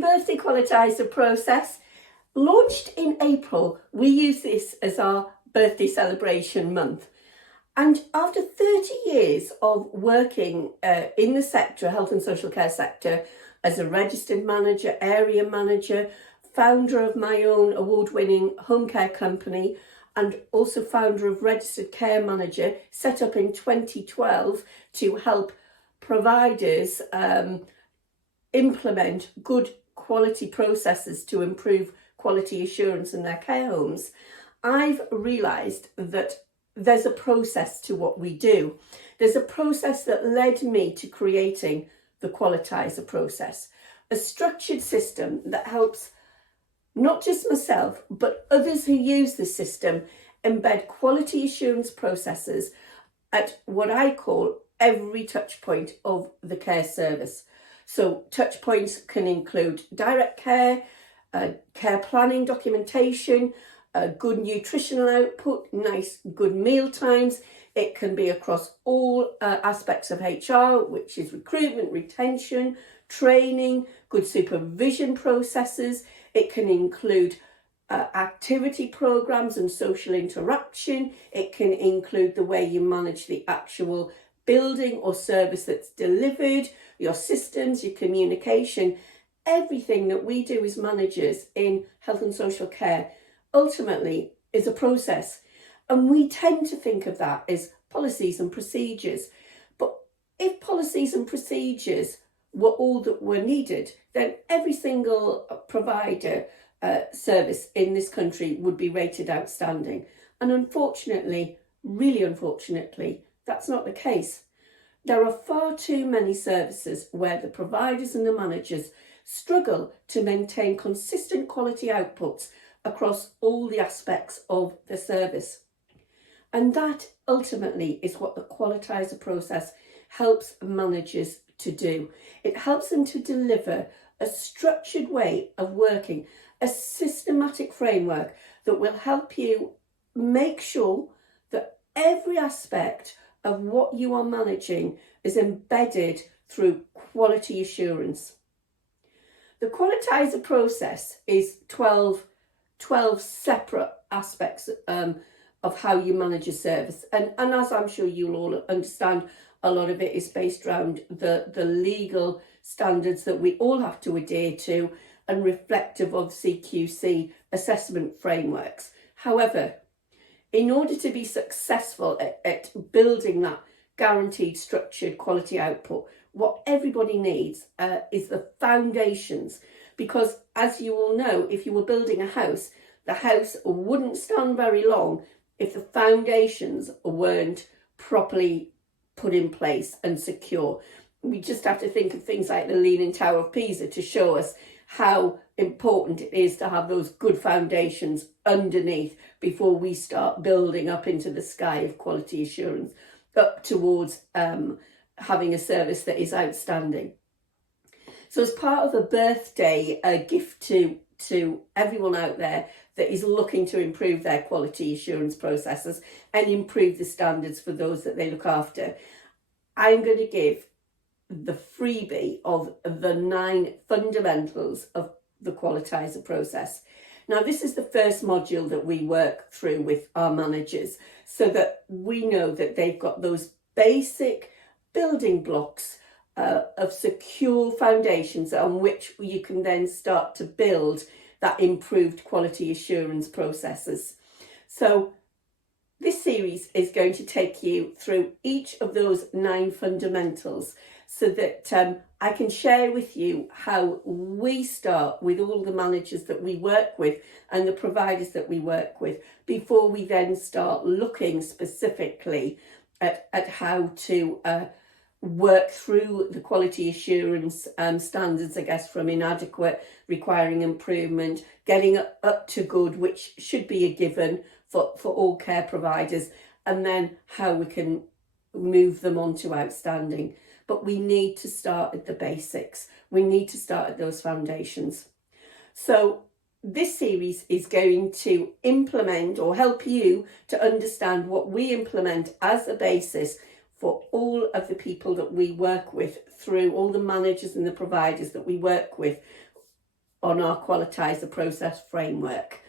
birthday Qualitizer Process. Launched in April, we use this as our birthday celebration month. And after 30 years of working in the sector, health and social care sector, as a registered manager, area manager, founder of my own award-winning home care company, and also founder of Registered Care Manager, set up in 2012 to help providers implement good quality processes to improve quality assurance in their care homes. I've realised that there's a process to what we do. There's a process that led me to creating the Qualitizer Process, a structured system that helps not just myself, but others who use the system embed quality assurance processes at what I call every touch point of the care service. So touch points can include direct care, care planning documentation, good nutritional output, nice good meal times. It can be across all aspects of HR, which is recruitment, retention, training, good supervision processes. It can include activity programs and social interaction. It can include the way you manage the actual building or service that's delivered, your systems, your communication. Everything that we do as managers in health and social care ultimately is a process. And we tend to think of that as policies and procedures. But if policies and procedures were all that were needed, then every single provider service in this country would be rated outstanding. And unfortunately, really unfortunately, that's not the case. There are far too many services where the providers and the managers struggle to maintain consistent quality outputs across all the aspects of the service. And that ultimately is what the Qualitizer process helps managers to do. It helps them to deliver a structured way of working, a systematic framework that will help you make sure that every aspect of what you are managing is embedded through quality assurance. The Qualitizer process is 12 separate aspects of how you manage a service. And as I'm sure you'll all understand, a lot of it is based around the legal standards that we all have to adhere to and reflective of CQC assessment frameworks. However, in order to be successful at building that guaranteed structured quality output, what everybody needs is the foundations. Because as you all know, if you were building a house, the house wouldn't stand very long if the foundations weren't properly put in place and secure. We just have to think of things like the Leaning Tower of Pisa to show us how important it is to have those good foundations underneath before we start building up into the sky of quality assurance, up towards having a service that is outstanding. So as part of a birthday gift to everyone out there that is looking to improve their quality assurance processes and improve the standards for those that they look after, I'm going to give the freebie of the 9 fundamentals of the Qualitizer process. Now, this is the first module that we work through with our managers so that we know that they've got those basic building blocks of secure foundations on which you can then start to build that improved quality assurance processes. So this series is going to take you through each of those 9 fundamentals so that I can share with you how we start with all the managers that we work with and the providers that we work with before we then start looking specifically at how to work through the quality assurance standards, I guess, from inadequate, requiring improvement, getting up to good, which should be a given for all care providers, and then how we can move them on to outstanding. But we need to start at the basics. We need to start at those foundations. So this series is going to implement or help you to understand what we implement as a basis for all of the people that we work with, through all the managers and the providers that we work with, on our Qualitizer Process framework.